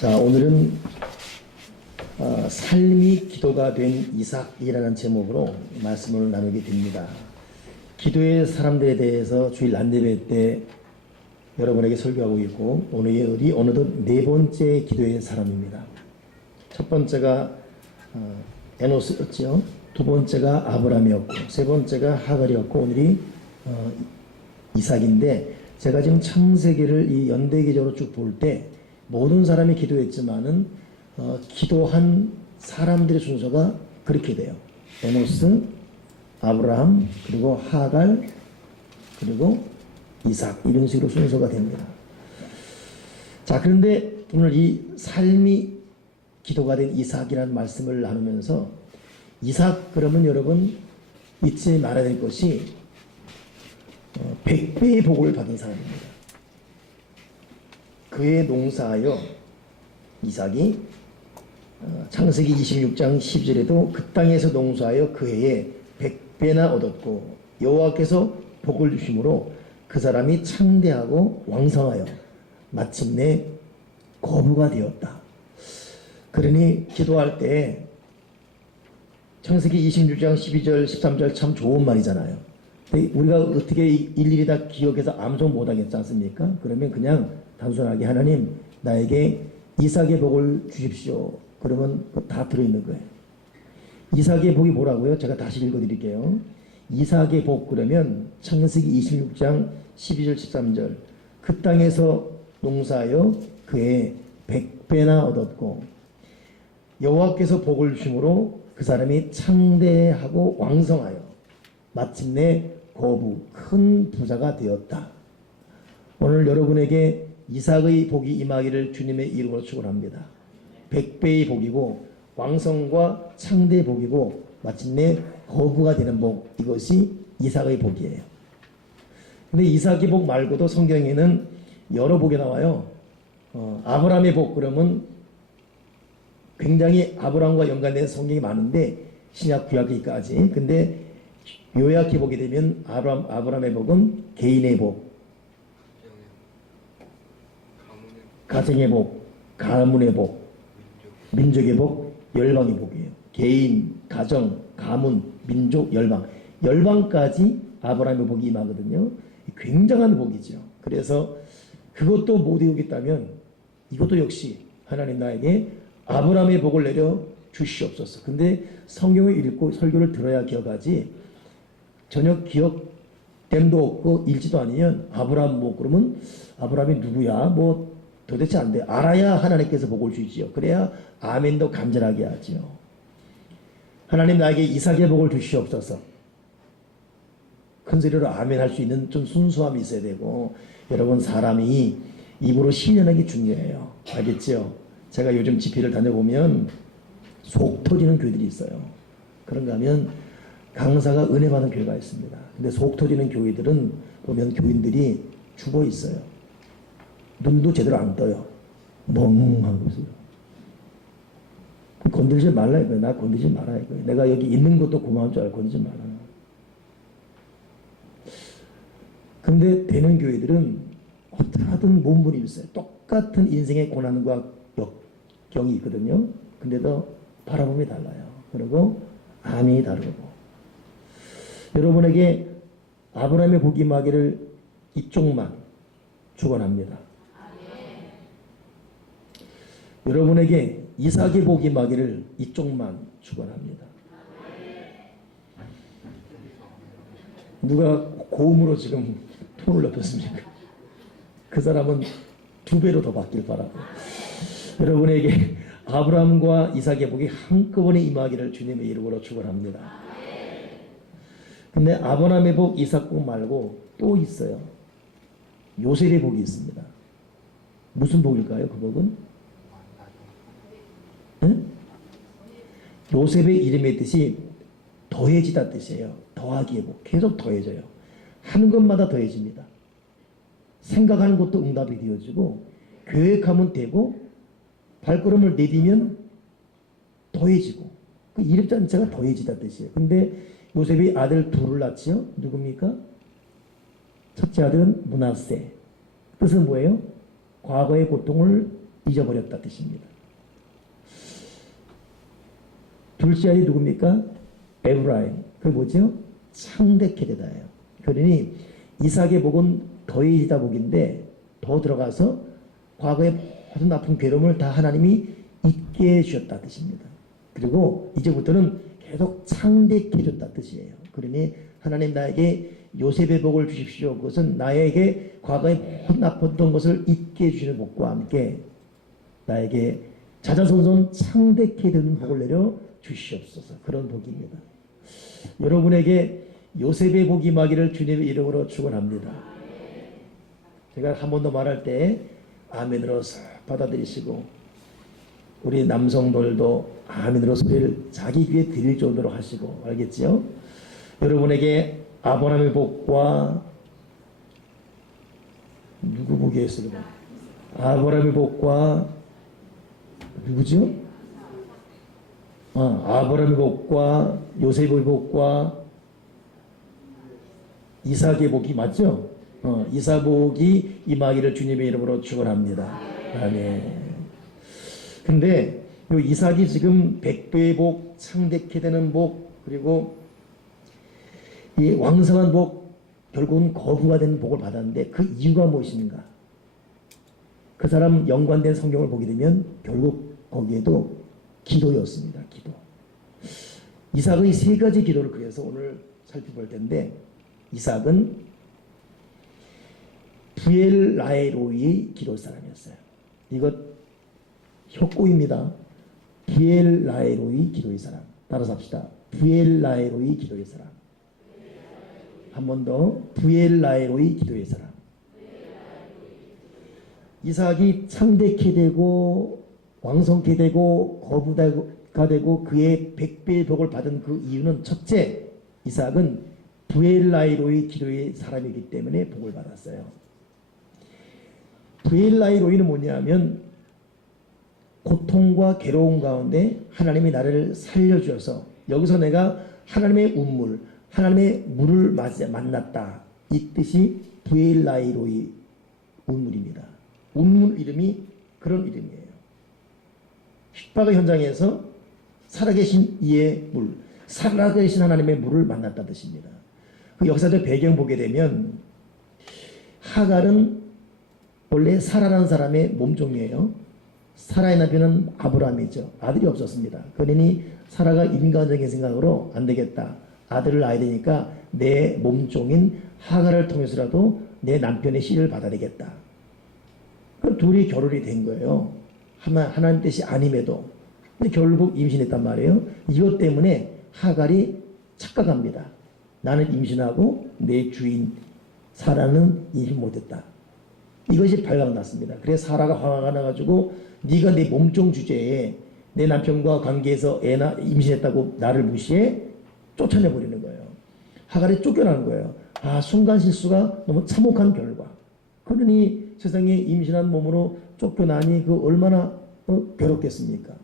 자, 오늘은 삶이 기도가 된 이삭이라는 제목으로 말씀을 나누게 됩니다. 기도의 사람들에 대해서 주일 안내회 때 여러분에게 설교하고 있고, 오늘이 어느덧 네 번째 기도의 사람입니다. 첫 번째가 에노스였죠. 두 번째가 아브라함이었고, 세 번째가 하갈이었고, 오늘이 이삭인데, 제가 지금 창세기를 이 연대기적으로 쭉 볼 때 모든 사람이 기도했지만은 기도한 사람들의 순서가 그렇게 돼요. 에노스, 아브라함, 그리고 하갈, 그리고 이삭, 이런 식으로 순서가 됩니다. 자, 그런데 오늘 이 삶이 기도가 된 이삭이라는 말씀을 나누면서, 이삭 그러면 여러분 잊지 말아야 될 것이 100배의 복을 받은 사람입니다. 그의 농사하여 이삭이 창세기 26장 10절에도 그 땅에서 농사하여 그 해에 100배나 얻었고 여호와께서 복을 주심으로 그 사람이 창대하고 왕성하여 마침내 거부가 되었다. 그러니 기도할 때 창세기 26장 12절 13절 참 좋은 말이잖아요. 우리가 어떻게 일일이 다 기억해서 암송 못하겠지 않습니까? 그러면 그냥 단순하게 하나님 나에게 이삭의 복을 주십시오. 그러면 다 들어있는 거예요. 이삭의 복이 뭐라고요? 제가 다시 읽어드릴게요. 이삭의 복 그러면 창세기 26장 12절 13절 그 땅에서 농사하여 그의 100배나 얻었고 여호와께서 복을 주심으로 그 사람이 창대하고 왕성하여 마침내 거부 큰 부자가 되었다. 오늘 여러분에게 이삭의 복이 임하기를 주님의 이름으로 축원합니다. 100배의 복이고 왕성과 창대의 복이고 마침내 거부가 되는 복, 이것이 이삭의 복이에요. 근데 이삭의 복 말고도 성경에는 여러 복이 나와요. 아브라함의 복 그러면 굉장히 아브라함과 연관된 성경이 많은데 신약 구약기까지. 근데 요약해 보게 되면 아브라함의 복은 개인의 복, 가정의 복, 가문의 복, 민족의 복, 열방의 복이에요. 개인, 가정, 가문, 민족, 열방. 열방까지 아브라함의 복이 임하거든요. 굉장한 복이죠. 그래서 그것도 못 이루겠다면 이것도 역시 하나님 나에게 아브라함의 복을 내려 주시옵소서. 근데 성경을 읽고 설교를 들어야 기억하지, 전혀 기억됨도 없고 읽지도 않으면 아브라함 복 그러면 아브라함이 누구야? 뭐 도대체 안 돼. 알아야 하나님께서 복을 주시죠. 그래야 아멘도 간절하게 하죠. 하나님 나에게 이삭의 복을 주시옵소서. 큰 소리로 아멘 할 수 있는 좀 순수함이 있어야 되고, 여러분 사람이 입으로 신뢰하는 게 중요해요. 알겠죠? 제가 요즘 집회를 다녀보면 속 터지는 교회들이 있어요. 그런가 하면 강사가 은혜 받는 교회가 있습니다. 근데 속 터지는 교회들은 보면 교인들이 죽어 있어요. 눈도 제대로 안 떠요. 멍하고 있어요. 건들지 말라 이거예요. 나 건들지 말아 이거예요. 내가 여기 있는 것도 고마운 줄 알고 건들지 말아. 근데 되는 교회들은 어떻게 하든 몸부림이 있어요. 똑같은 인생의 고난과 역경이 있거든요. 근데도 바라봄이 달라요. 그리고 암이 다르고. 여러분에게 아브라함의 복이 임하기를 이쪽만 축원합니다. 여러분에게 이삭의 복이 임하기를 이쪽만 축원합니다. 누가 고음으로 지금 톤을 높였습니까? 그 사람은 2배로 더 받길 바라고. 여러분에게 아브라함과 이삭의 복이 한꺼번에 임하기를 주님의 이름으로 축원합니다. 근데 아브라함의 복, 이삭 복 말고 또 있어요. 요셉의 복이 있습니다. 무슨 복일까요? 그 복은? 응? 요셉의 이름의 뜻이 더해지다 뜻이에요. 더하기의 복. 계속 더해져요. 하는 것마다 더해집니다. 생각하는 것도 응답이 되어지고, 계획하면 되고, 발걸음을 내디면 더해지고, 그 이름 자체가 더해지다 뜻이에요. 근데 요셉이 아들 둘을 낳지요. 누굽니까? 첫째 아들은 므낫세. 뜻은 뭐예요? 과거의 고통을 잊어버렸다 뜻입니다. 둘째 아이 누굽니까? 에브라임. 그 뭐죠? 창대케 되다예요. 그러니 이삭의 복은 더해지다 복인데 더 들어가서 과거의 모든 아픈 괴로움을 다 하나님이 잊게 해주셨다 뜻입니다. 그리고 이제부터는 계속 창대케 해줬다 뜻이에요. 그러니 하나님 나에게 요셉의 복을 주십시오. 그것은 나에게 과거에 모든 아팠던 것을 잊게 해주시는 복과 함께 나에게 자자손손 창대케 되는 복을 내려 주시옵소서. 그런 복입니다. 여러분에게 요셉의 복이 임하기를 주님의 이름으로 축원합니다. 제가 한 번 더 말할 때 아멘으로 받아들이시고 우리 남성들도 아멘으로 소리를 자기 귀에 드릴 정도로 하시고 알겠지요? 여러분에게 아브라함의 복과 누구 복이었습니까? 아브라함의 복과 누구죠? 아브라함의 복과 요셉의 복과 이삭의 복이 맞죠? 이삭 복이 임하기를 주님의 이름으로 축원합니다. 아멘. 근데 요 이삭이 지금 백배의 복, 창대케 되는 복, 그리고 이 왕성한 복, 결국은 거부가 되는 복을 받았는데 그 이유가 무엇인가? 그 사람 연관된 성경을 보게 되면 결국 거기에도 기도였습니다. 기도. 이삭의 세 가지 기도를 그래서 오늘 살펴볼 텐데 이삭은 부엘라헤로이의 기도 사람이었어요. 이것 협곡입니다. 부엘라헤로이 기도의 사람. 따라서 합시다. 부엘라헤로이 기도의 사람. 한 번 더. 부엘라헤로이 기도의 사람. 이삭이 창대케 되고 왕성케 되고 거부가 되고 그의 백배의 복을 받은 그 이유는 첫째, 이삭은 부엘라헤로이 기도의 사람이기 때문에 복을 받았어요. 부엘라헤로이는 뭐냐면 고통과 괴로움 가운데 하나님이 나를 살려주셔서 여기서 내가 하나님의 운물, 하나님의 물을 만났다. 이 뜻이 부엘라헤로이 운물입니다. 운물 이름이 그런 이름이에요. 핍박의 현장에서 살아계신 이의 물, 살아계신 하나님의 물을 만났다 뜻입니다. 그 역사적 배경 보게 되면 하갈은 원래 사라라는 사람의 몸종이에요. 사라의 남편은 아브라함이죠. 아들이 없었습니다. 그러니 사라가 인간적인 생각으로 안 되겠다. 아들을 낳아야 되니까 내 몸종인 하갈을 통해서라도 내 남편의 씨를 받아야 되겠다. 그 둘이 결혼이 된 거예요. 하나님 뜻이 아님에도. 근데 결국 임신했단 말이에요. 이것 때문에 하갈이 착각합니다. 나는 임신하고 내 주인 사라는 임신 못했다. 이것이 발각났습니다. 그래서 사라가 화가 나가지고 네가 내 몸종 주제에 내 남편과 관계에서 애나 임신했다고 나를 무시해 쫓아내버리는 거예요. 하갈이 쫓겨나는 거예요. 순간 실수가 너무 참혹한 결과. 그러니 세상에 임신한 몸으로 쫓겨나니 그 얼마나 괴롭겠습니까?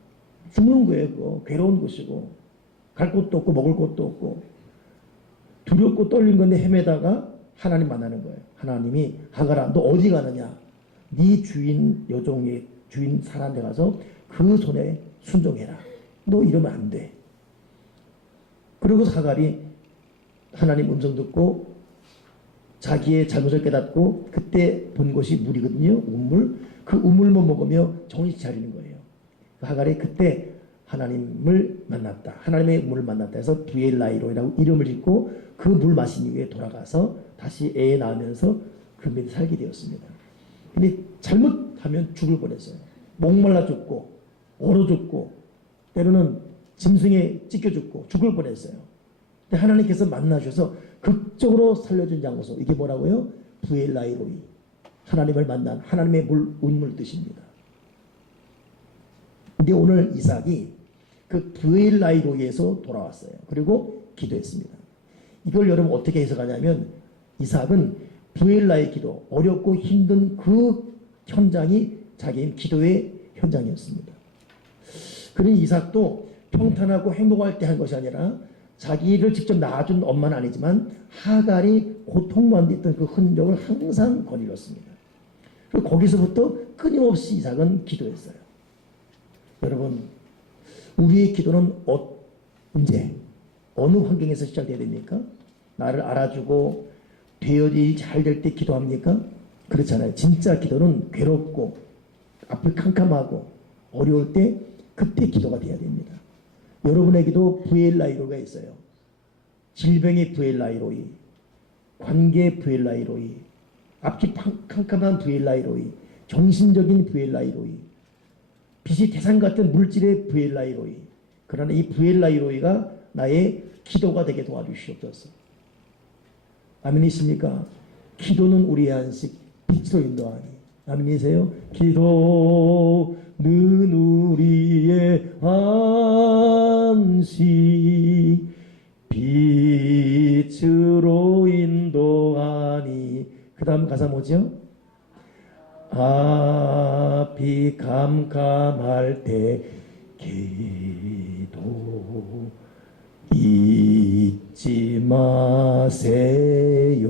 죽는 거예요. 그거 괴로운 것이고 갈 곳도 없고 먹을 곳도 없고 두렵고 떨린 건데 헤매다가 하나님 만나는 거예요. 하나님이 하갈아 너 어디 가느냐? 네 주인 여종의 주인 사람한테 가서 그 손에 순종해라. 너 이러면 안 돼. 그리고 하갈이 하나님 음성 듣고 자기의 잘못을 깨닫고 그때 본 것이 물이거든요. 우물. 그 우물만 먹으며 정신 차리는 거예요. 하갈이 그때 하나님을 만났다. 하나님의 물을 만났다 해서 부엘라헤로이라고 이름을 짓고 그 물 마신 이후에 돌아가서 다시 애 낳으면서 그 밑에 살게 되었습니다. 근데 잘못하면 죽을 뻔했어요. 목말라 죽고 얼어 죽고 때로는 짐승에 찢겨 죽고 죽을 뻔했어요. 근데 하나님께서 만나셔서 극적으로 살려준 장소. 이게 뭐라고요? 부엘라헤로이. 하나님을 만난 하나님의 물, 운물 뜻입니다. 근데 오늘 이삭이 그 부엘라헤로이에서 돌아왔어요. 그리고 기도했습니다. 이걸 여러분 어떻게 해석하냐면 이삭은 부엘라의 기도, 어렵고 힘든 그 현장이 자기의 기도의 현장이었습니다. 그러니 이삭도 평탄하고 행복할 때 한 것이 아니라 자기를 직접 낳아준 엄마는 아니지만 하갈이 고통받는 그 흔적을 항상 거닐었습니다. 그리고 거기서부터 끊임없이 이삭은 기도했어요. 여러분, 우리의 기도는 언제, 어느 환경에서 시작돼야 됩니까? 나를 알아주고 되어지 잘 될 때 기도합니까? 그렇잖아요. 진짜 기도는 괴롭고 앞을 캄캄하고 어려울 때 그때 기도가 돼야 됩니다. 여러분에게도 부엘라이로가 있어요. 질병의 부엘라이로이, 관계의 부엘라이로이, 앞이 캄캄한 부엘라이로이, 정신적인 부엘라이로이, 빛이 태산 같은 물질의 부엘라이로이. 그러나 이 부엘라이로이가 나의 기도가 되게 도와주시옵소서. 아멘이십니까? 기도는 우리의 안식, 빛으로 인도하니. 아멘이세요? 기도는 우리의 안식, 빛으로 인도하니. 그 다음 가사 뭐죠? 앞이 캄캄할 때 기도 잊지 마세요.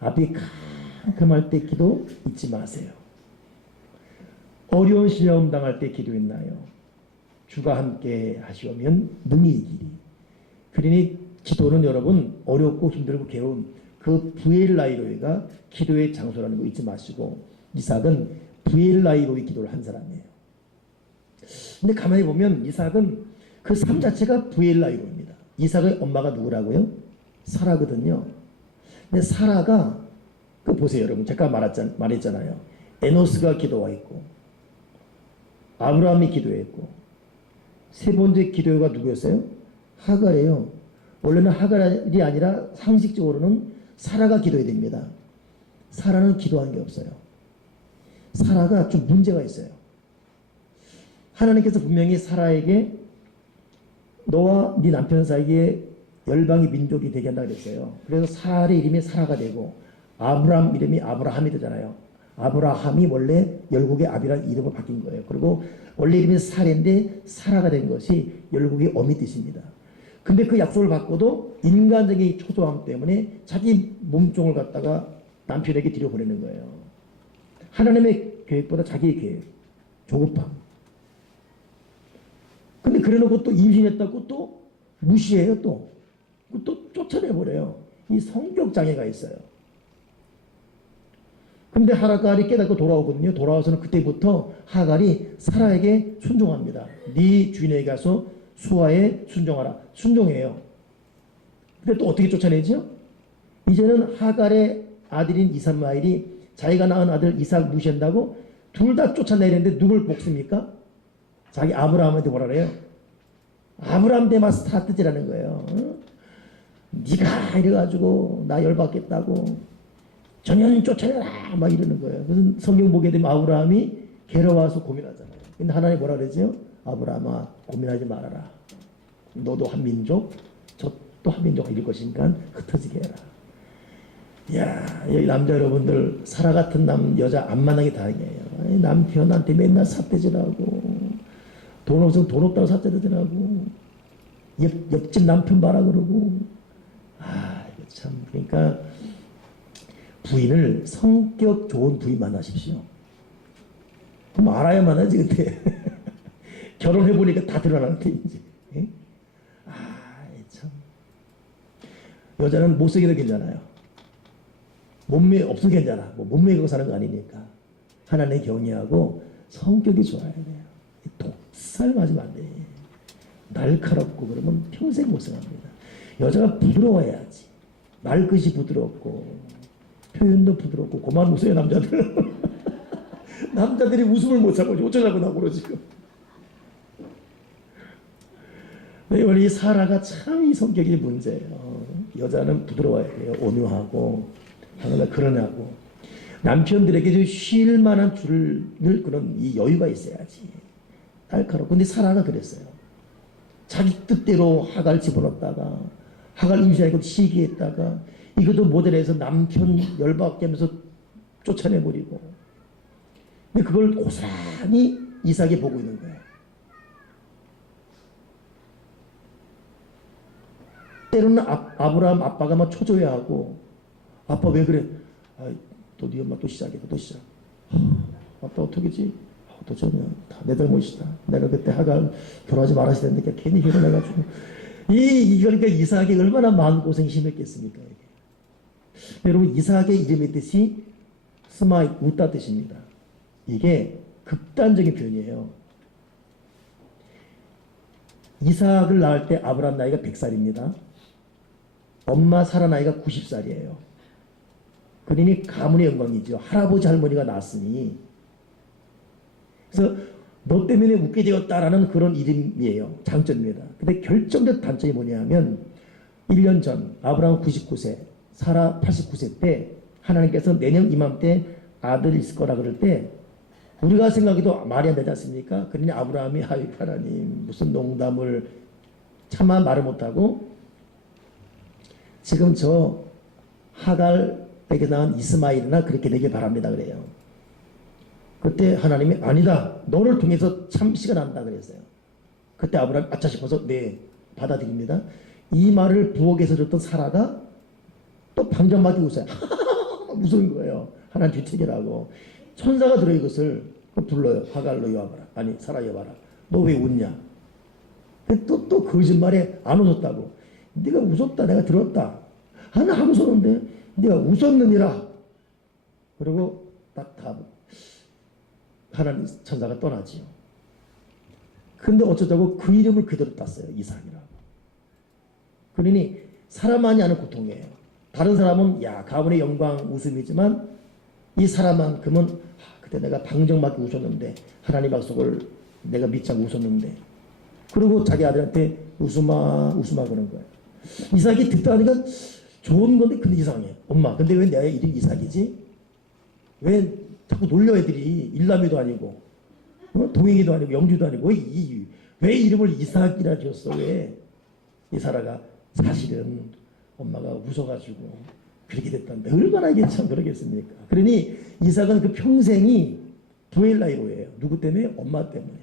앞이 캄캄할 때 기도 잊지 마세요. 어려운 시험 당할 때 기도했나요? 주가 함께 하시오면 능히 이기리. 그러니 기도는 여러분 어렵고 힘들고 괴로운 그 부엘라이로이가 기도의 장소라는 거 잊지 마시고, 이삭은 부엘라이로이 기도를 한 사람이에요. 근데 가만히 보면 이삭은 그 삶 자체가 부엘라이로입니다. 이삭의 엄마가 누구라고요? 사라거든요. 근데 사라가 그 보세요 여러분, 제가 말했잖아요. 에노스가 기도했고 아브라함이 기도했고 세 번째 기도가 누구였어요? 하갈이에요. 원래는 하갈이 아니라 상식적으로는 사라가 기도해야 됩니다. 사라는 기도한 게 없어요. 사라가 좀 문제가 있어요. 하나님께서 분명히 사라에게 너와 네 남편 사이에 열방의 민족이 되게 한다고 그랬어요. 그래서 사라의 이름이 사라가 되고 아브람 이름이 아브라함이 되잖아요. 아브라함이 원래 열국의 아비라는 이름으로 바뀐 거예요. 그리고 원래 이름이 사레인데 사라가 된 것이 열국의 어미 뜻입니다. 근데 그 약속을 받고도 인간적인 초조함 때문에 자기 몸종을 갖다가 남편에게 들여보내는 거예요. 하나님의 계획보다 자기의 계획, 조급함. 근데 그래놓고 또 임신했다고 또 무시해요. 또 쫓아내버려요. 이 성격 장애가 있어요. 근데 하갈이 깨닫고 돌아오거든요. 돌아와서는 그때부터 하갈이 사라에게 순종합니다. 네 주인에게 가서 수하에 순종하라. 순종해요. 근데 또 어떻게 쫓아내죠? 이제는 하갈의 아들인 이스마엘이 자기가 낳은 아들 이삭 무시한다고 둘 다 쫓아내는데 누굴 뽑습니까? 자기 아브라함한테 뭐라 그래요? 아브라함 대마 스타트지라는 거예요. 네가 이래가지고 나 열받겠다고 전혀 쫓아내라 막 이러는 거예요. 그래서 성경 보게 되면 아브라함이 괴로워서 고민하잖아요. 근데 하나님 뭐라 그러죠? 아브라함아 고민하지 말아라. 너도 한 민족, 저도 한 민족 이길 것이니까 흩어지게 해라. 이야, 여기 남자 여러분들 사라 같은 여자 안 만나게 다행이에요. 남편한테 맨날 삿대질하고 돈 없으면 돈 없다고 삿대질하고 옆집 남편 봐라 그러고. 이거 참. 그러니까 부인을 성격 좋은 부인 만나십시오. 그럼 알아야만 하지. 근데 결혼해보니까 다 드러나는데 이제. 예? 참. 여자는 못생겨도 괜찮아요. 몸매 없어도 괜찮아. 뭐 몸매 갖고 사는 거 아니니까. 하나님 경외하고 성격이 좋아야 돼요. 독살 맞으면 안 돼. 날카롭고 그러면 평생 못 생합니다. 여자가 부드러워야지. 말끝이 부드럽고 표현도 부드럽고. 그만 웃어요 남자들. 남자들이 웃음을 못 참고 어쩌자고 나보러 지금. 이 사라가 참 이 성격이 문제예요. 여자는 부드러워야 돼요. 온유하고 하늘에 그러냐고. 남편들에게 쉴 만한 줄을 그런 이 여유가 있어야지. 날카롭고. 근데 사라가 그랬어요. 자기 뜻대로 하갈 집어넣었다가 하갈 임신하고 시기했다가 이것도 모델에서 남편 열받게 하면서 쫓아내버리고. 근데 그걸 고스란히 이삭이 보고 있는 거예요. 때로는 아브라함 아빠가 막 초조해하고 아빠 왜 그래? 또 네 엄마 또 시작이다. 또 시작. 아빠 어떡하지? 어쩌냐. 다 내 잘못이다. 내가 그때 하갈 결혼하지 말아야 되는데 괜히 결혼해가지고. 그러니까 이삭이 얼마나 마음고생이 심했겠습니까? 이게. 여러분, 이삭의 이름의 뜻이 스마이, 웃다 뜻입니다. 이게 극단적인 표현이에요. 이삭을 낳을 때 아브라함 나이가 100살입니다. 엄마 사라 나이가 90살이에요. 그러니 가문의 영광이죠. 할아버지 할머니가 낳았으니. 그래서 너 때문에 웃게 되었다라는 그런 이름이에요. 장점입니다. 근데 결정적 단점이 뭐냐면 1년 전 아브라함 99세, 사라 89세 때 하나님께서 내년 이맘때 아들이 있을 거라 그럴 때 우리가 생각해도 말이 안 되지 않습니까? 그러니 아브라함이 아이 하나님 무슨 농담을 차마 말을 못하고 지금 저 하갈에게 낳은 이스마일이나 그렇게 되길 바랍니다 그래요. 그때 하나님이 아니다. 너를 통해서 참 씨가 난다 그랬어요. 그때 아브라함이 아차 싶어서 네 받아들입니다. 이 말을 부엌에서 듣던 사라가 또 방정맞게 웃어요. 무서운 거예요. 하나님 뒤책이라고. 천사가 들어 이것을 불러요. 하갈 너 여와봐라. 아니 사라 여와봐라. 너 왜 웃냐? 또 거짓말에 안 웃었다고. 네가 웃었다. 내가 들었다. 하나 안 웃었는데 네가 웃었느니라. 그리고 딱 답. 하나님 천사가 떠나지요. 근데 어쩌자고 그 이름을 그대로 땄어요. 이삭이라고. 그러니 사람만이 아는 고통이에요. 다른 사람은 야 가문의 영광 웃음이지만 이 사람만큼은 그때 내가 방정맞게 웃었는데 하나님 약속을 내가 믿지 않고 웃었는데 그리고 자기 아들한테 웃음아 웃음아 그런 거예요. 이삭이 듣다 하니까 좋은 건데 근데 이상해. 엄마 근데 왜 내 이름이 이삭이지? 왜 자꾸 놀려 애들이 일남이도 아니고 동행이도 아니고 영주도 아니고 왜 이름을 이삭이라 지었어? 왜? 이 사라가 사실은 엄마가 웃어가지고 그렇게 됐다는데 얼마나 이게 참 그러겠습니까? 그러니 이삭은 그 평생이 부엘라이로예요. 누구 때문에? 엄마 때문에.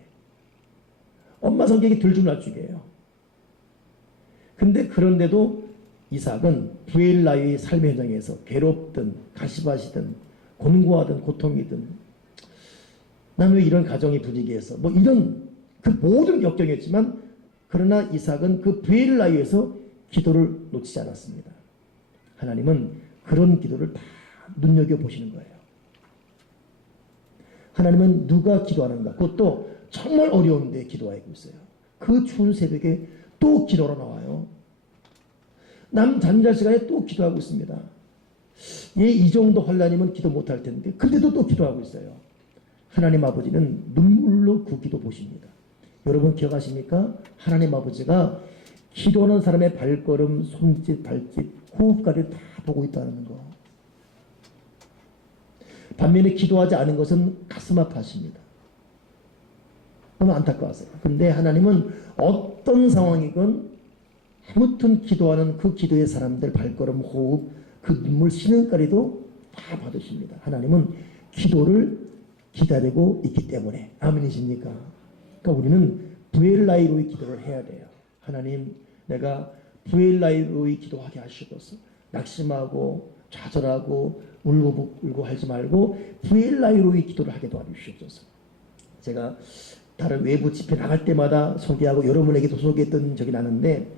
엄마 성격이 들쭉날쭉이에요. 근데 그런데도 이삭은 부엘라이의 삶의 현장에서 괴롭든 가시밭이든 곤고하든 고통이든 난 왜 이런 가정의 분위기에서 뭐 이런 그 모든 역경이었지만 그러나 이삭은 그 부엘라이에서 기도를 놓치지 않았습니다. 하나님은 그런 기도를 다 눈여겨보시는 거예요. 하나님은 누가 기도하는가? 그것도 정말 어려운데 기도하고 있어요. 그 추운 새벽에 또 기도로 나와요. 남 잠잘 시간에 또 기도하고 있습니다. 이 정도 환난이면 기도 못할 텐데 근데도 또 기도하고 있어요. 하나님 아버지는 눈물로 그 기도 보십니다. 여러분 기억하십니까? 하나님 아버지가 기도하는 사람의 발걸음, 손짓, 발짓, 호흡까지 다 보고 있다는 거. 반면에 기도하지 않은 것은 가슴 아파하십니다. 너무 안타까웠어요. 근데 하나님은 어떤 상황이건 아무튼 기도하는 그 기도의 사람들 발걸음, 호흡, 그 눈물, 신음까지도 다 받으십니다. 하나님은 기도를 기다리고 있기 때문에. 아멘이십니까? 그러니까 우리는 부엘라이로의 기도를 해야 돼요. 하나님 내가 부엘라이로의 기도하게 하시고서 낙심하고 좌절하고 울고 하지 말고 부엘라이로의 기도를 하게 도와주시옵소서. 제가 다른 외부 집회 나갈 때마다 소개하고 여러분에게도 소개했던 적이 나는데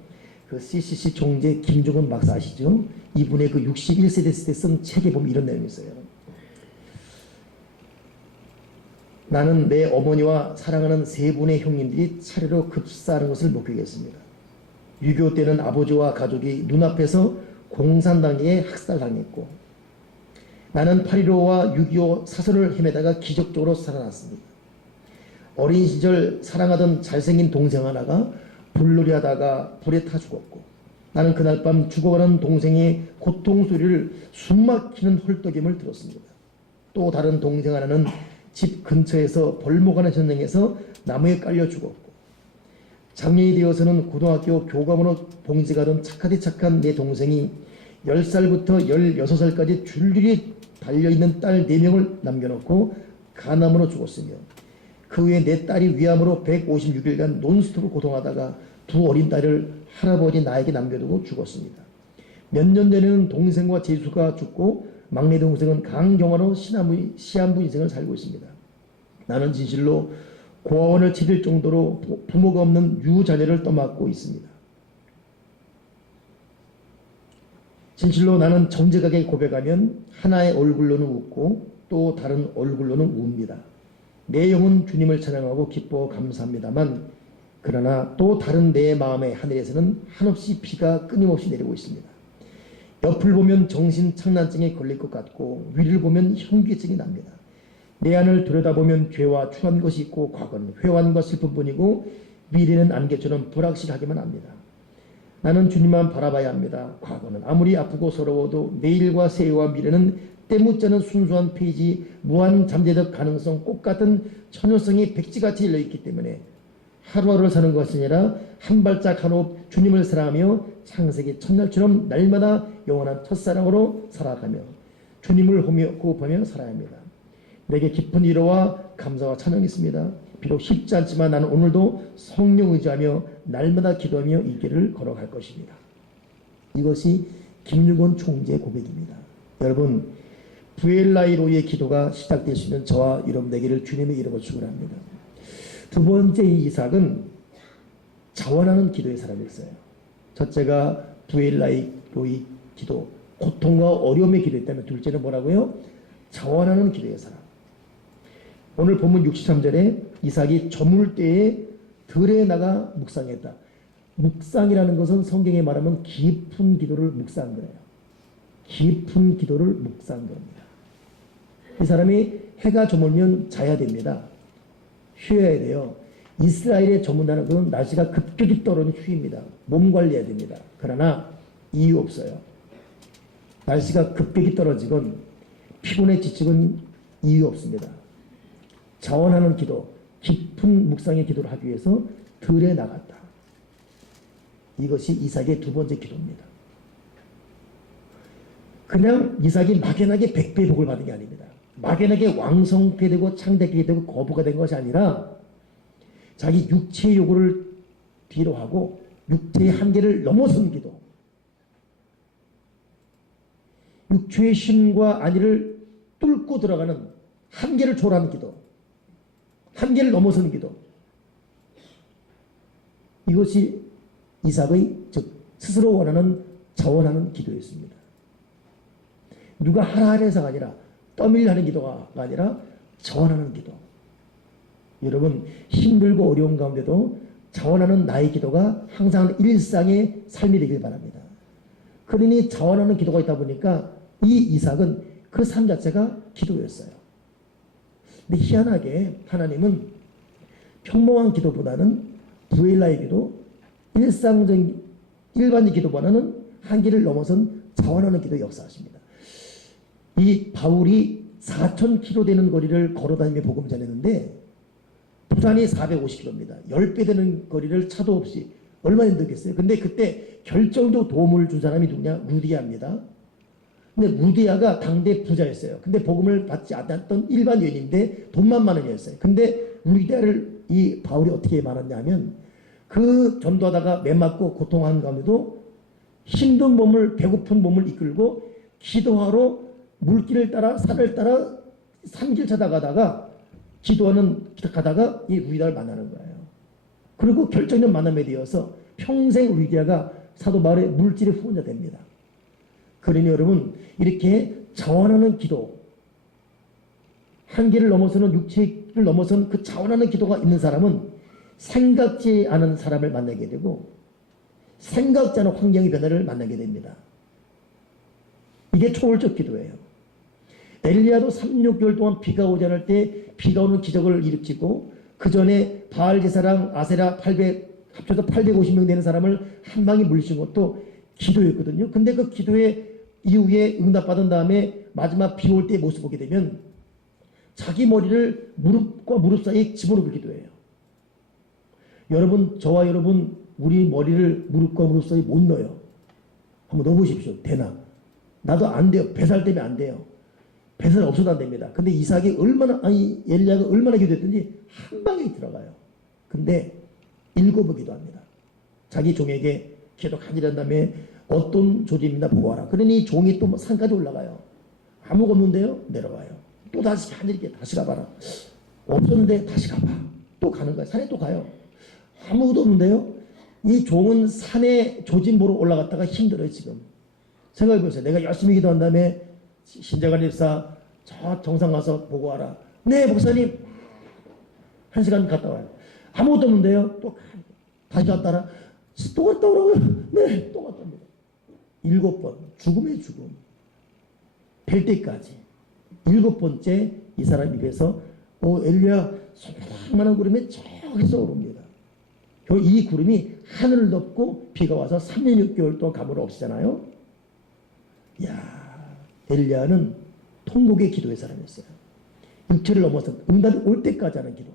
그 CCC 총재 김종은 박사 아시죠? 이분의 그 61세 됐을 때 쓴 책에 보면 이런 내용이 있어요. 나는 내 어머니와 사랑하는 세 분의 형님들이 차례로 급사하는 것을 목격했습니다. 6.25 때는 아버지와 가족이 눈앞에서 공산당에 학살당했고 나는 8.15와 6.25 사선을 헤매다가 기적적으로 살아났습니다. 어린 시절 사랑하던 잘생긴 동생 하나가 불놀이 하다가 불에 타 죽었고 나는 그날 밤 죽어가는 동생의 고통 소리를 숨막히는 헐떡임을 들었습니다. 또 다른 동생 하나는 집 근처에서 벌목하는 전쟁에서 나무에 깔려 죽었고 작년이 되어서는 고등학교 교과문으로 봉직하던 착하디 착한 내 동생이 10살부터 16살까지 줄줄이 달려있는 딸 4명을 남겨놓고 간암으로 죽었으며 그 후에 내 딸이 위암으로 156일간 논스톱으로 고통하다가 두 어린 딸을 할아버지 나에게 남겨두고 죽었습니다. 몇 년 전에는 동생과 재수가 죽고 막내 동생은 강경화로 시한부 인생을 살고 있습니다. 나는 진실로 고아원을 차릴 정도로 부모가 없는 유자녀를 떠맡고 있습니다. 진실로 나는 정직하게 고백하면 하나의 얼굴로는 웃고 또 다른 얼굴로는 웁니다. 내 영은 주님을 찬양하고 기뻐 감사합니다만 그러나 또 다른 내 마음의 하늘에서는 한없이 비가 끊임없이 내리고 있습니다. 옆을 보면 정신착란증에 걸릴 것 같고 위를 보면 현기증이 납니다. 내 안을 들여다보면 죄와 추한 것이 있고 과거는 회환과 슬픔뿐이고 미래는 안개처럼 불확실하기만 합니다. 나는 주님만 바라봐야 합니다. 과거는 아무리 아프고 서러워도 내일과 새해와 미래는 때묻지 순수한 페이지, 무한 잠재적 가능성, 꽃같은 처녀성이 백지같이 열려있기 때문에 하루하루를 사는 것이 아니라 한 발짝 한 호흡 주님을 사랑하며 창세기 첫날처럼 날마다 영원한 첫사랑으로 살아가며 주님을 호흡하며 살아야 합니다. 내게 깊은 위로와 감사와 찬양이 있습니다. 비록 쉽지 않지만 나는 오늘도 성령 의지하며 날마다 기도하며 이 길을 걸어갈 것입니다. 이것이 김유건 총재의 고백입니다. 여러분, 부엘라이로의 기도가 시작될 수 있는 저와 여러분 되기를 주님의 이름으로 축원합니다. 두 번째 이삭은 자원하는 기도의 사람이었어요. 첫째가 부엘라이로의 기도, 고통과 어려움의 기도였다면 둘째는 뭐라고요? 자원하는 기도의 사람. 오늘 본문 63절에 이삭이 저물 때에 들에 나가 묵상했다. 묵상이라는 것은 성경에 말하면 깊은 기도를 묵상한 거예요. 깊은 기도를 묵상한 겁니다. 이 사람이 해가 저물면 자야 됩니다. 쉬어야 돼요. 이스라엘에 저문다는 것은 날씨가 급격히 떨어지는 휴입니다. 몸 관리해야 됩니다. 그러나 이유 없어요. 날씨가 급격히 떨어지건 피곤해 지치건 이유 없습니다. 자원하는 기도, 깊은 묵상의 기도를 하기 위해서 들에 나갔다. 이것이 이삭의 두 번째 기도입니다. 그냥 이삭이 막연하게 백배의 복을 받은 게 아닙니다. 막연하게 왕성케 되고 창대하게 되고 거부가 된 것이 아니라 자기 육체의 요구를 뒤로 하고 육체의 한계를 넘어선 기도, 육체의 심과 안위를 뚫고 들어가는 한계를 초월하는 기도, 한계를 넘어서는 기도, 이것이 이삭의 즉 스스로 원하는 자원하는 기도였습니다. 누가 하라 해서가 아니라 떠밀려 하는 기도가 아니라 자원하는 기도. 여러분, 힘들고 어려운 가운데도 자원하는 나의 기도가 항상 일상의 삶이 되길 바랍니다. 그러니 자원하는 기도가 있다 보니까 이 이삭은 그 삶 자체가 기도였어요. 근데 희한하게 하나님은 평범한 기도보다는 부엘라의 기도, 일상적인 일반의 기도보다는 한계를 넘어선 자원하는 기도의 역사하십니다. 이 바울이 4,000km 되는 거리를 걸어다니며 복음 전했는데 부산이 450km입니다. 10배 되는 거리를 차도 없이 얼마나 힘들겠어요. 근데 그때 결정적 도움을 준 사람이 누구냐? 루디아입니다. 근데 루디아가 당대 부자였어요. 근데 복음을 받지 않았던 일반 여인인데 돈만 많은 여였어요. 근데 루디아를 이 바울이 어떻게 만났냐면 그 전도하다가 매 맞고 고통한 가운데도 힘든 몸을, 배고픈 몸을 이끌고 기도하러 물길을 따라 산을 따라 산길 찾아가다가 기도하다가 이 루디아를 만나는 거예요. 그리고 결정적 만남에 되어서 평생 루디아가 사도 바울의 물질의 후원자 됩니다. 그러니 여러분, 이렇게 자원하는 기도, 한계를 넘어서는 육체를 넘어서는 그 자원하는 기도가 있는 사람은 생각지 않은 사람을 만나게 되고 생각지 않은 환경의 변화를 만나게 됩니다. 이게 초월적 기도예요. 엘리야도 36개월 동안 비가 오지 않을 때 비가 오는 기적을 일으키고 그 전에 바알 제사랑 아세라 합쳐서 850명 되는 사람을 한 방에 물리친 것도 기도였거든요. 근데 그 기도의 이후에 응답받은 다음에 마지막 비 올 때 모습 보게 되면 자기 머리를 무릎과 무릎 사이에 집어넣을 기도예요. 여러분, 저와 여러분, 우리 머리를 무릎과 무릎 사이에 못 넣어요. 한번 넣어보십시오. 되나? 나도 안 돼요. 배살 때문에 안 돼요. 배살 없어도 안 됩니다. 근데 이삭이 엘리야가 얼마나 기도했든지 한 방에 들어가요. 근데 읽어보기도 합니다. 자기 종에게 계속 한일한 다음에 어떤 조짐이나 보고 와라. 그러니 종이 또 산까지 올라가요. 아무것도 없는데요? 내려와요. 또 다시 하늘께 다시 가봐라. 없었는데 다시 가봐. 또 가는 거야. 산에 또 가요. 아무것도 없는데요? 이 종은 산에 조짐 보러 올라갔다가 힘들어요, 지금. 생각해보세요. 내가 열심히 기도한 다음에 신재관 집사 저 정상 가서 보고 와라. 네, 목사님. 1시간 갔다 와요. 아무것도 없는데요? 또 다시 갔다 와라. 또 갔다 오라고요? 네, 또 갔다 옵니다. 7번. 죽음의 죽음. 뵐 때까지. 7번째 이 사람 입에서 엘리야 손바닥만한 구름이 저기서 오릅니다. 이 구름이 하늘을 덮고 비가 와서 3년 6개월 동안 가물을 없애잖아요. 야, 엘리야는 통곡의 기도의 사람이었어요. 육체를 넘어서 응답이 올 때까지 하는 기도.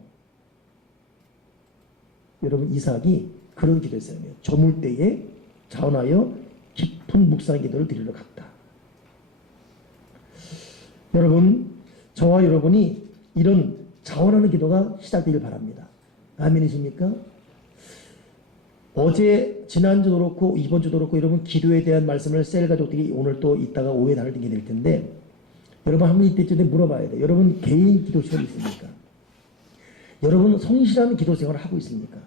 여러분, 이삭이 그런 기도의 사람이에요. 저물 때에 자원하여 깊은 묵상의 기도를 드리러 갔다. 여러분, 저와 여러분이 이런 자원하는 기도가 시작되길 바랍니다. 아멘이십니까? 어제, 지난주도 그렇고 이번주도 그렇고 여러분 기도에 대한 말씀을 셀 가족들이 오늘 또 이따가 오후에 나눌 게 될 텐데, 여러분 한번 이때쯤에 물어봐야 돼요. 여러분 개인 기도 시간이 있습니까? 여러분 성실한 기도 생활을 하고 있습니까?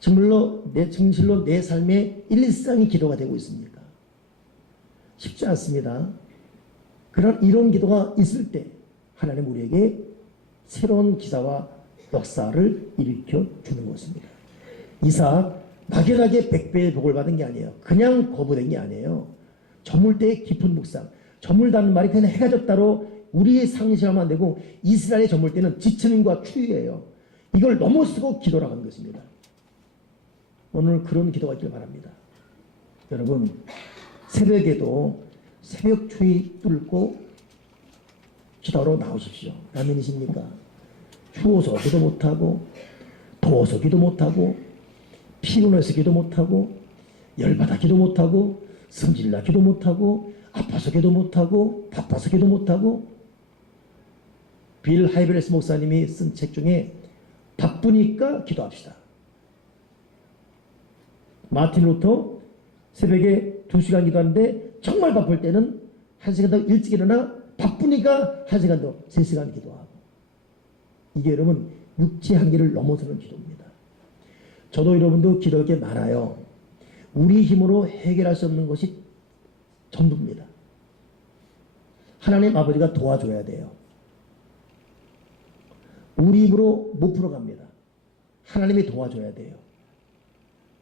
정말로 내 삶의 일상이 기도가 되고 있습니까? 쉽지 않습니다. 그런 이런 기도가 있을 때 하나님 우리에게 새로운 기사와 역사를 일으켜 주는 것입니다. 이삭 막연하게 100배의 복을 받은 게 아니에요. 그냥 거부된 게 아니에요. 저물 때의 깊은 묵상. 저물다는 말이 그냥 해가 졌다로 우리의 상식하면 안 되고, 이스라엘의 저물 때는 지침과 추위예요. 이걸 넘어서고 기도라고 하는 것입니다. 오늘 그런 기도가 있길 바랍니다. 여러분, 새벽에도 새벽 추위 뚫고 기도하러 나오십시오. 아멘이십니까? 추워서 기도 못하고, 더워서 기도 못하고, 피곤해서 기도 못하고, 열받아 기도 못하고, 성질나 기도 못하고, 아파서 기도 못하고, 바빠서 기도 못하고. 빌 하이브레스 목사님이 쓴 책 중에 바쁘니까 기도합시다. 마틴 루터 새벽에 2시간 기도하는데 정말 바쁠 때는 1시간 더 일찍 일어나, 바쁘니까 1시간 더 3시간 기도하고. 이게 여러분 육체 한계를 넘어서는 기도입니다. 저도 여러분도 기도할 게 많아요. 우리 힘으로 해결할 수 없는 것이 전부입니다. 하나님 아버지가 도와줘야 돼요. 우리 힘으로 못 풀어갑니다. 하나님이 도와줘야 돼요.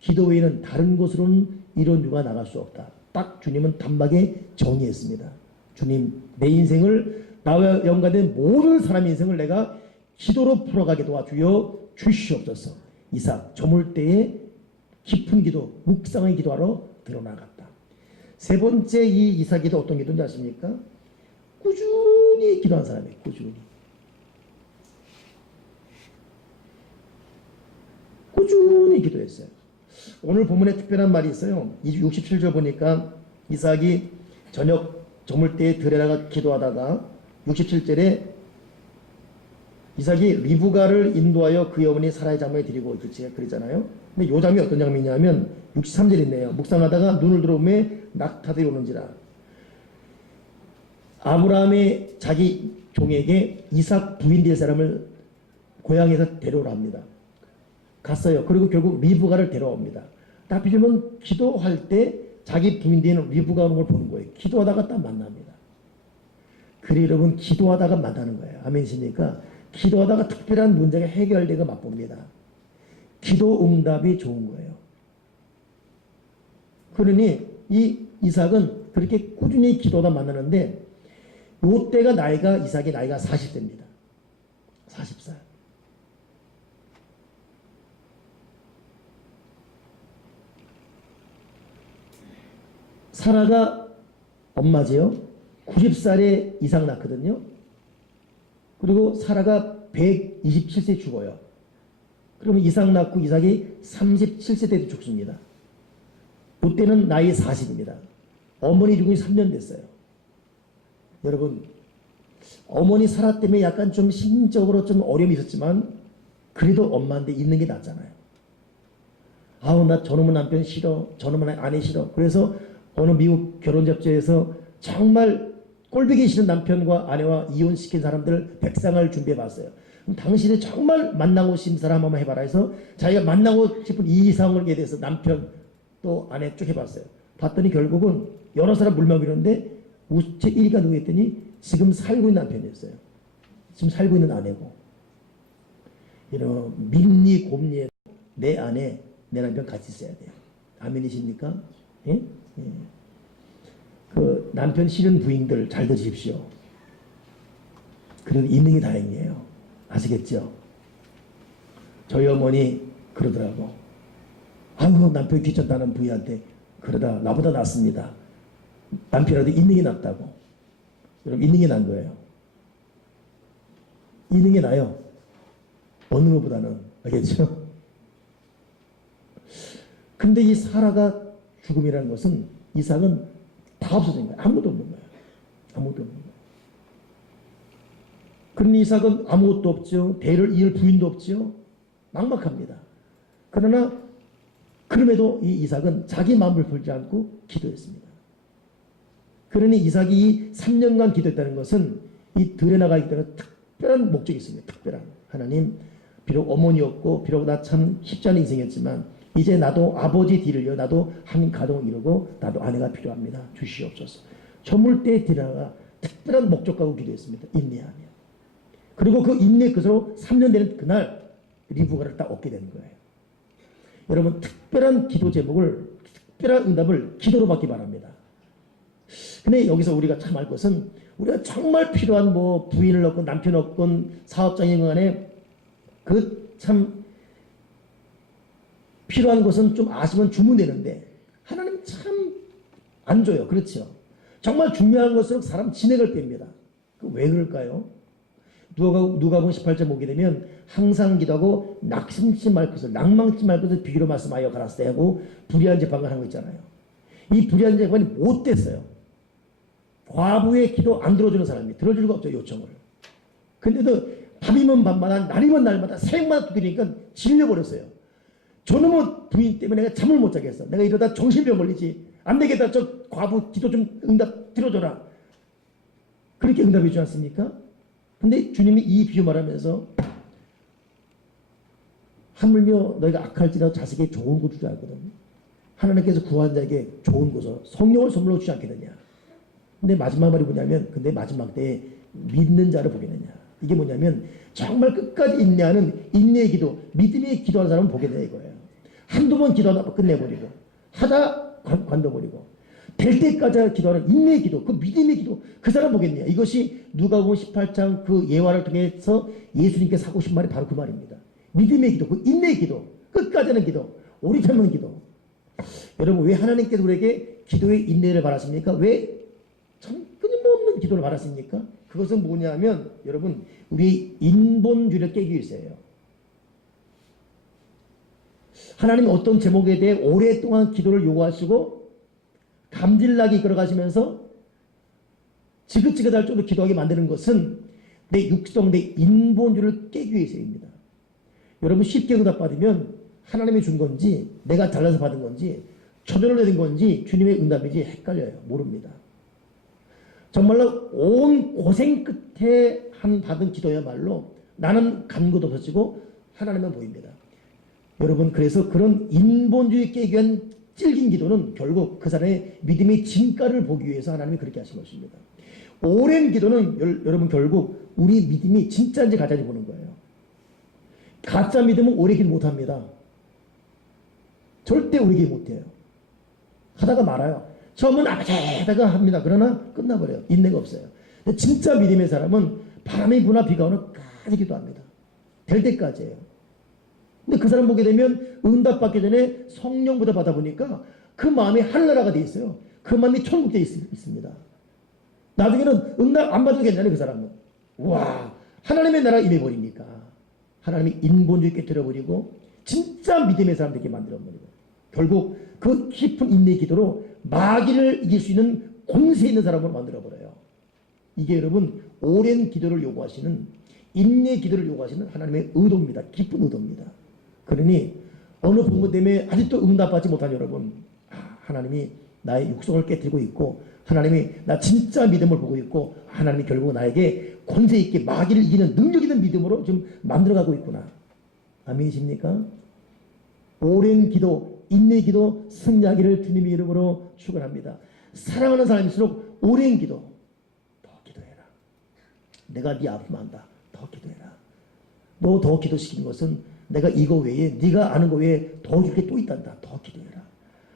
기도 외에는 다른 곳으로는 이런 유가 나갈 수 없다. 딱 주님은 단박에 정의했습니다. 주님, 내 인생을, 나와 연관된 모든 사람의 인생을 내가 기도로 풀어가게 도와주여 주시옵소서. 이삭 저물 때에 깊은 기도, 묵상의 기도하러 드러나갔다. 세 번째 이 이삭이도 어떤 기도인지 아십니까? 꾸준히 기도한 사람이에요. 꾸준히 기도했어요. 오늘 본문에 특별한 말이 있어요. 67절 보니까 이삭이 저녁 저물 때에 들에다가 기도하다가 67절에 이삭이 리브가를 인도하여 그의 어머니 사라의 장막에 드리고, 그러잖아요. 근데 이 장면이 어떤 장면이냐면 63절 있네요. 묵상하다가 눈을 들어오매 낙타들이 오는지라. 아브라함의 자기 종에게 이삭 부인 될 사람을 고향에서 데려오라 합니다. 갔어요. 그리고 결국 리브가를 데려옵니다. 딱 비추면 기도할 때 자기 부인 되는 리브가 오는 걸 보는 거예요. 기도하다가 딱 만납니다. 그래 여러분, 기도하다가 만나는 거예요. 아멘이십니까? 기도하다가 특별한 문제가 해결되고 맛봅니다. 기도 응답이 좋은 거예요. 그러니 이 이삭은 그렇게 꾸준히 기도하다 만나는데, 요때가 이삭의 나이가 40세입니다. 40살. 사라가 엄마지요. 90살에 이삭 낳거든요. 그리고 사라가 127세에 죽어요. 그러면 이삭 낳고 이삭이 37세 때도 죽습니다. 그때는 나이 40입니다. 어머니 죽은 지 3년 됐어요. 여러분, 어머니 사라 때문에 약간 좀 심적으로 좀 어려움이 있었지만 그래도 엄마인데 있는 게 낫잖아요. 아우, 나 저놈의 남편 싫어, 저놈의 아내 싫어. 그래서 어느 미국 결혼접지에서 정말 꼴보기 싫은 남편과 아내와 이혼시킨 사람들 백상을 준비해봤어요. 그럼 당신이 정말 만나고 싶은 사람 한번 해봐라 해서 자기가 만나고 싶은 이상에 대해서 남편 또 아내 쭉 해봤어요. 봤더니 결국은 여러 사람 물먹이는데 우체 1위가 누구 했더니 지금 살고 있는 남편이었어요. 지금 살고 있는 아내고. 이런 민니 곰니 내 아내 내 남편 같이 있어야 돼요. 아멘이십니까? 예? 예. 그 남편 싫은 부인들 잘 들으십시오. 그래도 있는 게 다행이에요. 아시겠죠? 저희 어머니 그러더라고. 아이고 남편 귀찮다는 부인한테 그러다 나보다 낫습니다. 남편이라도 있는 게 낫다고. 여러분 있는 게 나은 거예요. 있는 게 나아요. 어느 것보다는. 알겠죠? 근데 이 사라가 죽음이라는 것은 이삭은 다 없어진 거예요. 아무것도 없는 거예요. 아무것도 없는 거예요. 그러니 이삭은 아무것도 없죠. 대를 이을 부인도 없죠. 막막합니다. 그러나 그럼에도 이 이삭은 자기 마음을 풀지 않고 기도했습니다. 그러니 이삭이 이 3년간 기도했다는 것은 이 들에 나가기 때문에 특별한 목적이 있습니다. 특별한. 하나님 비록 어머니였고 비록 나 참 쉽지 않은 인생이었지만 이제 나도 아버지 뒤를 이어 나도 한 가정을 이루고 나도 아내가 필요합니다. 주시옵소서. 저물때 들어가 특별한 목적 갖고 기도했습니다. 인내하며. 그리고 그 인내 끝으로 3년 되는 그날 리브가를 딱 얻게 되는 거예요. 여러분 특별한 기도 제목을 특별한 응답을 기도로 받기 바랍니다. 근데 여기서 우리가 참 알 것은 우리가 정말 필요한 뭐 부인을 얻건 남편 얻건 사업장인 간에 그 참 필요한 것은 좀 아시면 주문되는데 하나님 참 안 줘요. 그렇죠? 정말 중요한 것으로 사람 진액을 뺍니다. 왜 그럴까요? 누가복음 18절 보게 되면 항상 기도하고 낙심치 말 것을 낭망치 말 것을 비기로 말씀하여 가라사대 하고 불의한 재판을 하는 거 있잖아요. 이 불의한 재판이 못 됐어요. 과부의 기도 안 들어주는 사람이 들어줄 수가 없죠. 요청을. 근데도 밤이면 밤마다 날이면 날마다 새벽마다 두드리니까 질려버렸어요. 저놈의 부인 때문에 내가 잠을 못 자겠어. 내가 이러다 정신병 걸리지. 안 되겠다. 저 과부 기도 좀 응답 들어줘라. 그렇게 응답해 주지 않습니까? 근데 주님이 이 비유 말하면서 하물며 너희가 악할지라도 자식에게 좋은 거 주지 않거든. 하나님께서 구한 자에게 좋은 것을 성령을 선물로 주지 않겠느냐. 근데 마지막 말이 뭐냐면 근데 마지막 때에 믿는 자를 보겠느냐. 이게 뭐냐면 정말 끝까지 인내하는 인내의 기도, 믿음의 기도하는 사람은 보겠느냐 이거예요. 한두 번 기도하다 끝내버리고 하다 관둬버리고 될 때까지 기도하는 인내의 기도, 그 믿음의 기도, 그 사람 보겠느냐. 이것이 누가복음 18장 그 예화를 통해서 예수님께서 하고 싶은 말이 바로 그 말입니다. 믿음의 기도, 그 인내의 기도, 끝까지 하는 기도, 오래 참는 기도. 여러분 왜 하나님께서 우리에게 기도의 인내를 바라십니까? 왜 참 끊임없는 기도를 바라십니까? 그것은 뭐냐면 여러분 우리의 인본주의를 깨기 위해서예요. 하나님이 어떤 제목에 대해 오랫동안 기도를 요구하시고 감질나게 이끌어가시면서 지긋지긋할 정도로 기도하게 만드는 것은 내 육성, 내 인본주의를 깨기 위해서입니다. 여러분 쉽게 응답받으면 하나님이 준 건지 내가 잘나서 받은 건지 초전을 내린 건지 주님의 응답인지 헷갈려요. 모릅니다. 정말로 온 고생 끝에 받은 기도야말로 나는 간구도 없어지고 하나님만 보입니다. 여러분 그래서 그런 인본주의 깨기 위한 찔긴 기도는 결국 그 사람의 믿음의 진가를 보기 위해서 하나님이 그렇게 하신 것입니다. 오랜 기도는 여러분 결국 우리 믿음이 진짜인지 가짜인지 보는 거예요. 가짜 믿음은 오래 기도 못합니다. 절대 오래 기도 못해요. 하다가 말아요. 처음은 아버지 하다가 합니다. 그러나 끝나버려요. 인내가 없어요. 근데 진짜 믿음의 사람은 바람이 부나 비가 오나 까지 기도합니다. 될 때까지예요. 근데 그 사람 보게 되면 응답받기 전에 성령보다 받아보니까 그 마음이 하늘나라가 돼 있어요. 그 마음이 천국에 있습니다. 나중에는 응답 안 받아도 괜찮아요. 그 사람은. 와 하나님의 나라가 임해버리니까 하나님이 인본주의 깨뜨려버리고 진짜 믿음의 사람들에게 만들어버리고 결국 그 깊은 인내의 기도로 마귀를 이길 수 있는 공세 있는 사람으로 만들어버려요. 이게 여러분 오랜 기도를 요구하시는 인내의 기도를 요구하시는 하나님의 의도입니다. 깊은 의도입니다. 그러니 어느 부분 때문에 아직도 응답받지 못한 여러분 하나님이 나의 육성을 깨뜨리고 있고 하나님이 나 진짜 믿음을 보고 있고 하나님이 결국 나에게 권세 있게 마귀를 이기는 능력 있는 믿음으로 좀 만들어가고 있구나. 아멘이십니까? 오랜 기도, 인내 기도, 승리하기를 주님의 이름으로 축원합니다. 사랑하는 사람일수록 오랜 기도, 더 기도해라. 내가 네 아픔 안다. 더 기도해라. 너 더 기도시킨 것은 내가 이거 외에 네가 아는 거 외에 더 줄 게 또 있단다. 더 기도해라.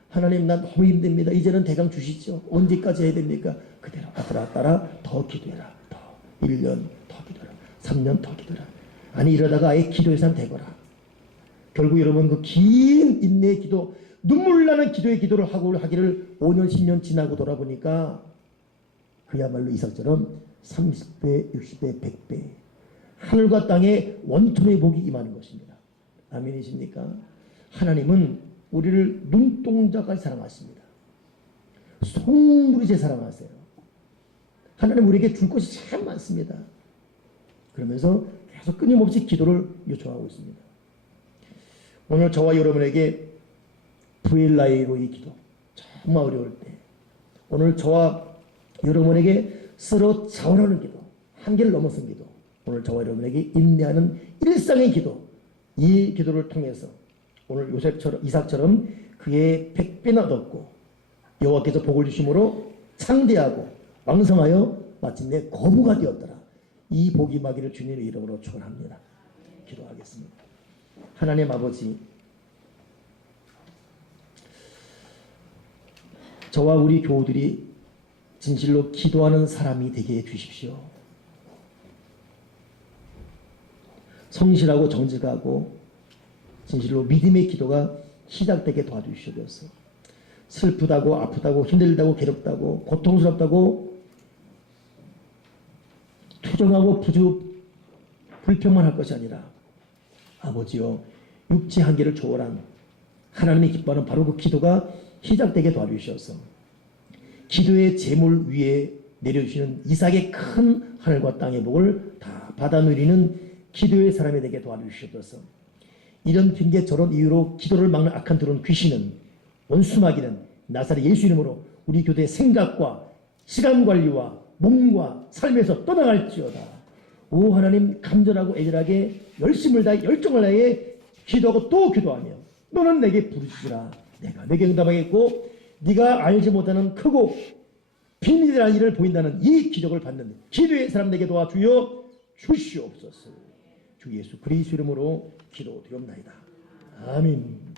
하나님 난 너무 힘듭니다. 이제는 대강 주시죠. 언제까지 해야 됩니까? 그대로 따라 더 기도해라. 더 1년 더 기도해라. 3년 더 기도해라. 아니 이러다가 아예 기도 예산 되거라. 결국 여러분 그 긴 인내의 기도, 눈물 나는 기도의 기도를 하고 하기를 5년 10년 지나고 돌아보니까 그야말로 이삭처럼 30배 60배 100배 하늘과 땅에 원통의 복이 임하는 것입니다. 아멘이십니까? 하나님은 우리를 눈동자까지 사랑하십니다. 송두리째 사랑하세요. 하나님 우리에게 줄 것이 참 많습니다. 그러면서 계속 끊임없이 기도를 요청하고 있습니다. 오늘 저와 여러분에게 VLI로의 기도, 정말 어려울 때 오늘 저와 여러분에게 서로 자원하는 기도, 한계를 넘어선 기도, 오늘 저와 여러분에게 인내하는 일상의 기도, 이 기도를 통해서 오늘 요셉처럼 이삭처럼 그의 100배나 얻었고 여호와께서 복을 주심으로 창대하고 왕성하여 마침내 거부가 되었더라. 이 복이 임하기를 주님의 이름으로 축원합니다. 기도하겠습니다. 하나님 아버지, 저와 우리 교우들이 진실로 기도하는 사람이 되게 해주십시오. 성실하고 정직하고 진실로 믿음의 기도가 시작되게 도와주시옵소서. 슬프다고 아프다고 힘들다고 괴롭다고 고통스럽다고 투정하고 불평만 할 것이 아니라 아버지여 육체 한계를 초월한 하나님이 기뻐하는 바로 그 기도가 시작되게 도와주셔서 기도의 제물 위에 내려주시는 이삭의 큰 하늘과 땅의 복을 다 받아 누리는 기도의 사람이 되게 도와주시옵소서. 이런 핑계 저런 이유로 기도를 막는 악한 들어온 귀신은 원수마귀는 나사렛 예수 이름으로 우리 교대의 생각과 시간관리와 몸과 삶에서 떠나갈지어다. 오 하나님, 간절하고 애절하게 열심을 다해 열정을 다해 기도하고 또 기도하며 너는 내게 부르짖으라. 내가 내게 응답하겠고 네가 알지 못하는 크고 비밀이라는 일을 보인다는 이 기적을 받는 기도의 사람 되게 도와주여 주시옵소서. 주 예수 그리스도 이름으로 기도드리옵나이다. 아멘.